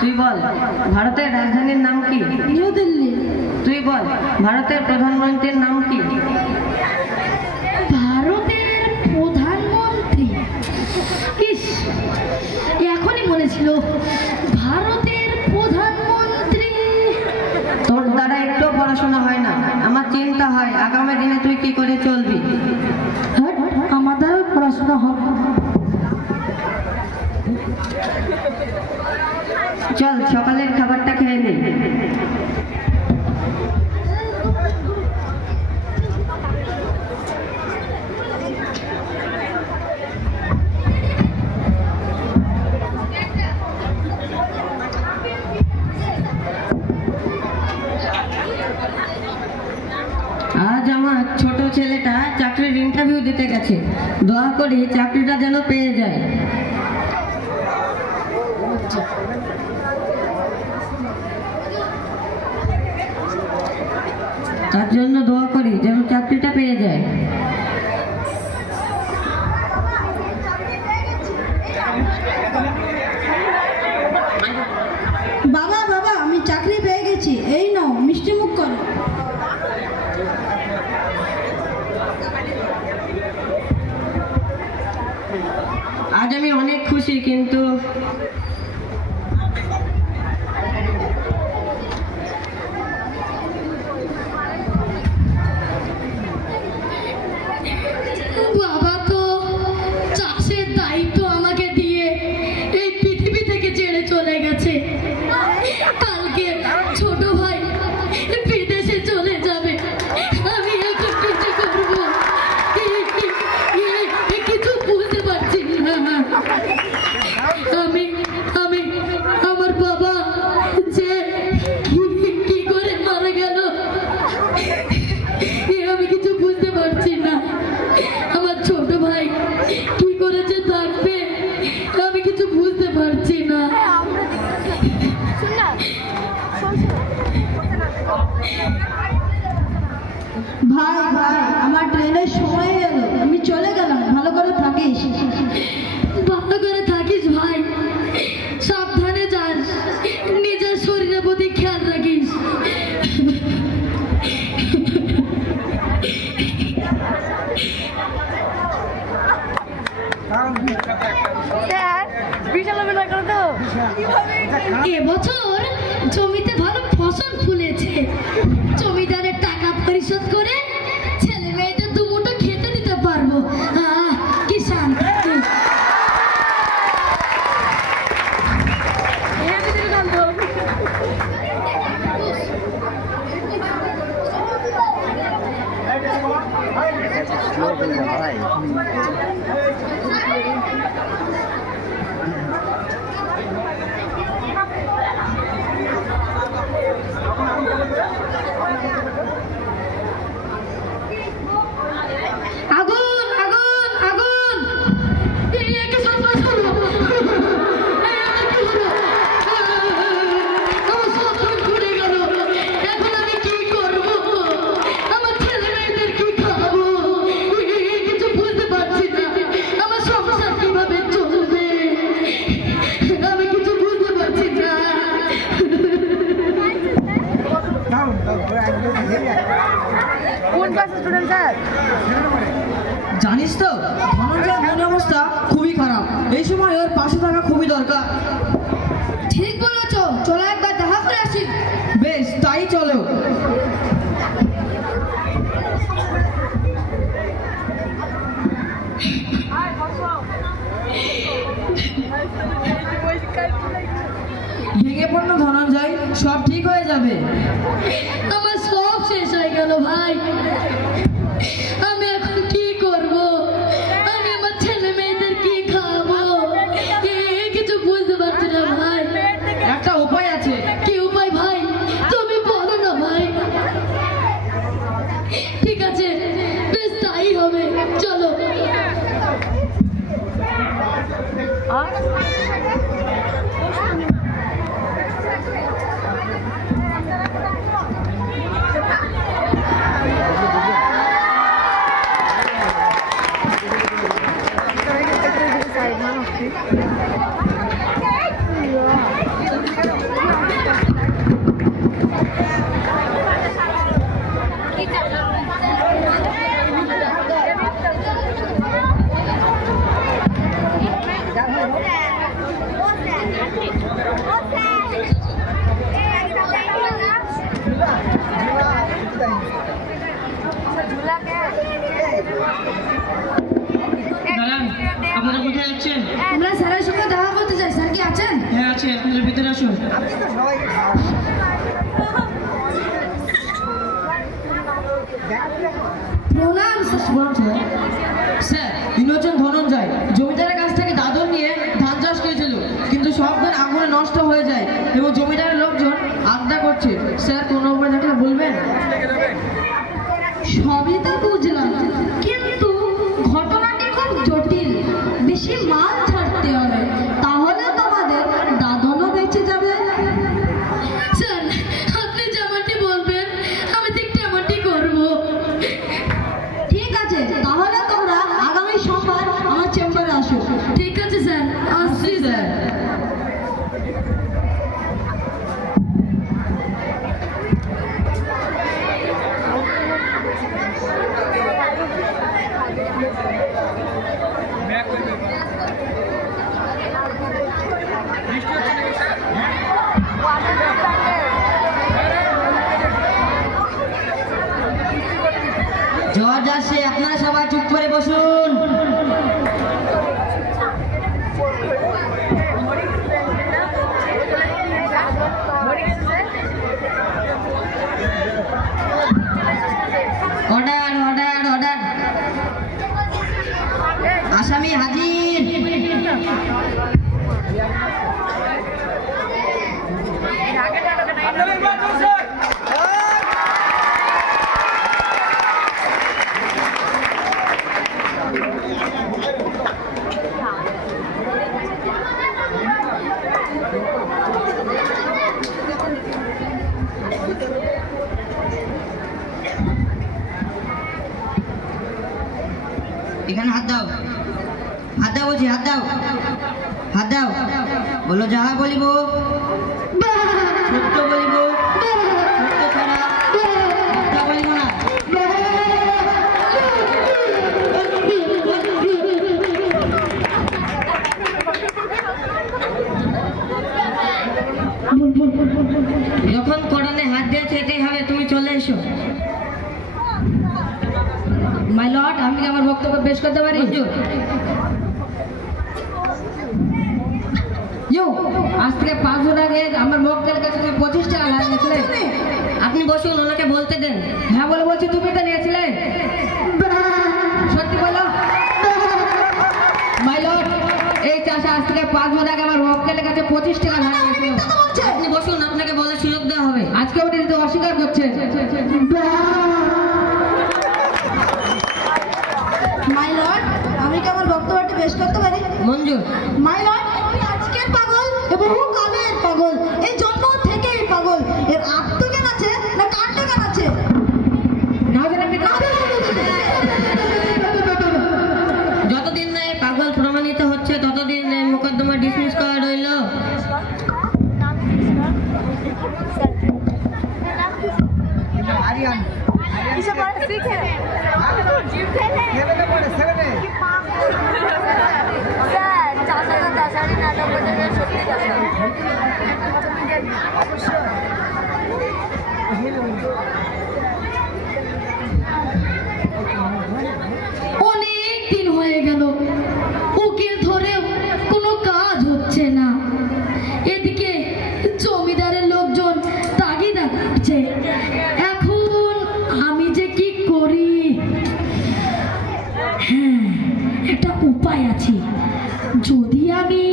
তুই বল ভারতের রাজধানীর নাম কি? নিউ দিল্লি। তুই বল ভারতের প্রধানমন্ত্রীর নাম কি? ভারতের প্রধানমন্ত্রী, ইস এখনই মনে ছিল। ভারতের প্রধানমন্ত্রী। তোর দ্বারা একটু পড়াশোনা হয় না, আমার চিন্তা হয় আগামী দিনে তুই কি করে চলবি। আমার দ্বারা পড়াশোনা হবে। চল সকালের খাবারটা খেয়ে নে। আজ আমার ছোট ছেলেটা চাকরির ইন্টারভিউ দিতে গেছে, দোয়া করি চাকরিটা যেন পেয়ে যায়। তার জন্য দোয়া করি যেন চাকরিটা পেয়ে যায়। বাবা বাবা আমি চাকরি পেয়ে গেছি, এই নাও মিষ্টি মুখ করো। আজ আমি অনেক খুশি, কিন্তু বাবা তো চাষের দায়িত্ব আমাকে দিয়ে এই পৃথিবী থেকে ছেড়ে চলে গেছে। কালকে ছোট ভাই বিদেশে চলে যাবে, আমি এখন কিছু করবো কিছু বুঝতে পারছি না। আমি আমি আমার বাবা যে কি করে মারা গেল আমি কিছু বুঝতে পারছি না। আমার ছোট ভাই কি করেছে থাকবে আমি কিছু বুঝতে পারছি না। ভাই ভাই আমার ট্রেনের সময় এলো, আমি চলে গেলাম, ভালো করে থাকিস। ভালো করে থাকিস ভাই, সাবধানে যাস, নিজের শরীরের প্রতি খেয়াল রাখিস। এবছর জমিতে ভালো ফসল ফুলেছে, জমিদারের টাকা পরিশোধ করে ছেলে মেয়েদের দুমুঠো খেতে দিতে পারবো। কি শান্তি। আগুন আগুন আগুন, একে সর্বনাশ হলো। আমার সব ঘুরে গেল, এখন আমি কি করবো? আমার ছেলে মেয়েদের কি খাবো কিছু বুঝতে পারছি না। আমার সংসার কিভাবে চলবে আমি কিছু বুঝতে পারছি না। কোন ক্লাসের স্টুডেন্ট স্যার? জানিস তো ধনঞ্জয়ের মনের অবস্থা খুবই খারাপ, এই সময় ওর পাশে থাকা খুবই দরকার। ঠিক বলেছ, চলো একবার দেখা করে আসি। বেশ তাই চলো। ভেঙে পড়লো ধনঞ্জয়, সব ঠিক হয়ে যাবে। আমার সব শেষ হয়ে গেল ভাই, আমি এখন কি করব? আমি আমার ছেলে মেয়েদের কি খাওয়াবো কিছু বুঝতে পারছি না ভাই। একটা উপায় আছে। কি উপায় ভাই? তুমি বলো না ভাই। ঠিক আছে বেশ তাই হবে, চলো। সাইড মানুষ দাঁড়ান, আপনারা কোথায় যাচ্ছেন? আমরা স্যারের সঙ্গে দেখা করতে চাই। স্যার কি আছেন? হ্যাঁ আছে, আপনাদের ভিতরে আসুন। প্রণাম স্যার। স্যার, ইনি হচ্ছেন ধনঞ্জয়। জমিদারের কাছ থেকে দাদন নিয়ে ধান চাষ করেছিল, কিন্তু সব ধান আগুনে নষ্ট হয়ে যায় এবং জমিদারের লোকজন আড্ডা করছে। স্যার, কোনো উপায় থাকলে বলবেন? সবই তো বুঝলাম, কিন্তু ঘটনাটি খুব জটিল। বেশি মাল ছাড়তে হবে, তাহলে তোমাদের দাদনও বেঁচে যাবে। স্যার, আপনি যেমনটি বলবেন আমি ঠিক তেমনটি করব। ঠিক আছে, তাহলে তোমরা আগামী সোমবার আমার চেম্বারে আসো। ঠিক আছে স্যার, আসছি স্যার। ঝড় যাচ্ছে, আপনারা সবাই চুপ করে বসুন। অর্ডার অর্ডার অর্ডার, আসামি হাজির। এখানে হাত দাও, হাত দাও বলছি, হাত দাও, হাত দাও। বলো যাহা বলিব সত্য বলিব, সত্য ছাড়া মিথ্যা বলিব না। যখন কোরআনে হাত দিয়েছে এটাই হবে, তুমি চলে এসো। মাই লর্ড, আমি কি আমার বক্তব্য পেশ করতে পারি? আজ থেকে 5 বছর আগে আমার মক্কেলের কাছে তুমি 25 টাকা ধার নিয়েছিলে। আপনি বসুন, ওনাকে বলতে দেন। হ্যাঁ বলে বলছি, তুমি তো নিয়েছিলে। সত্যি বলো। মাই লর্ড, এই চাষা আজ থেকে 5 বছর আগে আমার মক্কেলের কাছে 25 টাকা ধার নিয়েছিল। আপনি বসুন, আপনাকে বলার সুযোগ দেওয়া হবে। আজকে উনি তো অস্বীকার করছে। মাই লর্ড, আমি কি আমার বক্তব্যটি পেশ করতে পারি? মঞ্জুর। মাই লর্ড, আমি আজকের পাগল এবং কালের পাগল, এই জন্ম থেকেই পাগল। এর আত্মজ্ঞান আছে না কাণ্ডজ্ঞান আছে? যতদিন না এই পাগল প্রমাণিত হচ্ছে ততদিন এই মোকদ্দমা ডিসমিস করা রইল। অনেক দিন হয়ে গেল, উকিল ধরেও কোনো কাজ হচ্ছে না। এদিকে জমিদারের লোকজন তাগিদা করছে। এখন আমি যে কি করি? হ্যাঁ, একটা উপায় আছে। যদি আমি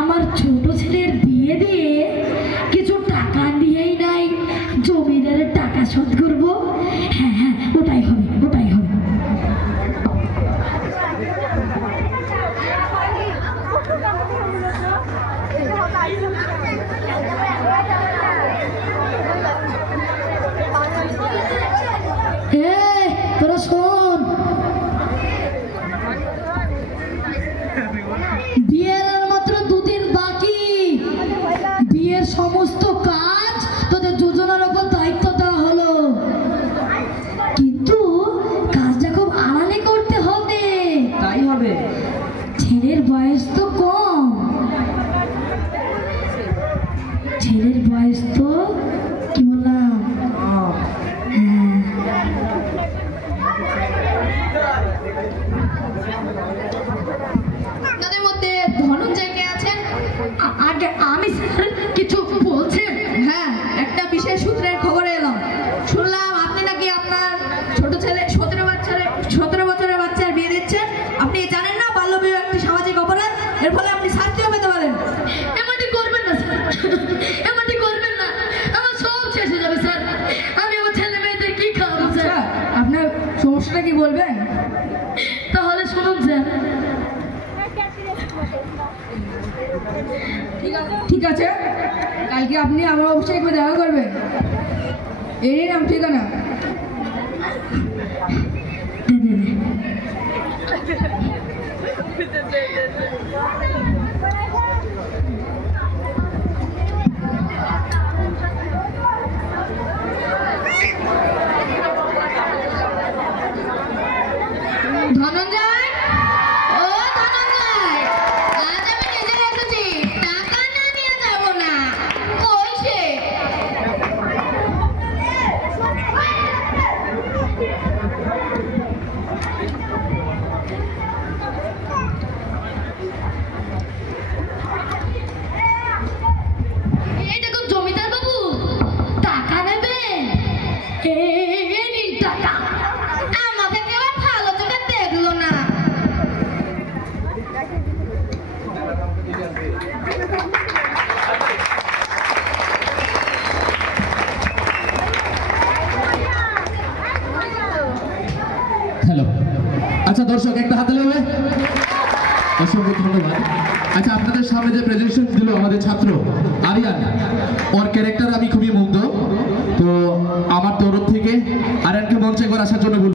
আমার ছোট ছেলের বিয়ে দিয়ে কিছু টাকা দিয়েই নাই জমিদারের টাকা শোধ করবো। হ্যাঁ হ্যাঁ, ওটাই হবে, ওটাই হবে। তোরা শোন, বিয়ে তো কম, ছেলের বয়স তো কি বললাম, হ্যাঁ। তাদের মধ্যে ধনঞ্জয় কে আছেন? আগে আমি স্যার কিছু বলছেন? হ্যাঁ, একটা বিশেষ সূত্রের খবরে এলাম। শুনলাম আপনি নাকি আপনার ছোট ছেলে 17 বছরের বাচ্চার বিয়ে দিচ্ছেন। আপনি জানেন না বাল্য বিবাহ একটি সামাজিক অপরাধ, এর ফলে আপনি শাস্তিও পেতে পারেন। এমনটি করবেন না স্যার, এমনটি করবেন না, আমার সব শেষ হয়ে যাবে স্যার। আমি আমার ছেলে মেয়েদের কি খাওয়াবো স্যার? আপনার সমস্যাটা কি বলবেন? তাহলে শুনুন স্যার। ঠিক আছে, কালকে আপনি আমার অফিসে একবার দেখা করবেন। এই নিন আমার ঠিকানা। ধনঞ্জয়, ও ধনঞ্জয়, আজ আমি নিজে এসেছি, টাকা না নিয়ে যাব না। কই সে? এই দেখুন জমিদার বাবু, টাকা নেবেন? এই নিন টাকা। আমাকে কেউ আর ভালো চোখে দেখলো না। হ্যালো, আচ্ছা দর্শক একটা হাতে নেবে, অসংখ্য ধন্যবাদ। আচ্ছা, আপনাদের সামনে যে প্রেজেন্টেশন দিল আমাদের ছাত্র আরিয়ান, ওর ক্যারেক্টার আমি খুবই মুগ্ধ। তো আমার তরফ থেকে আরিয়ানকে মঞ্চে একবার আসার জন্য বলবো।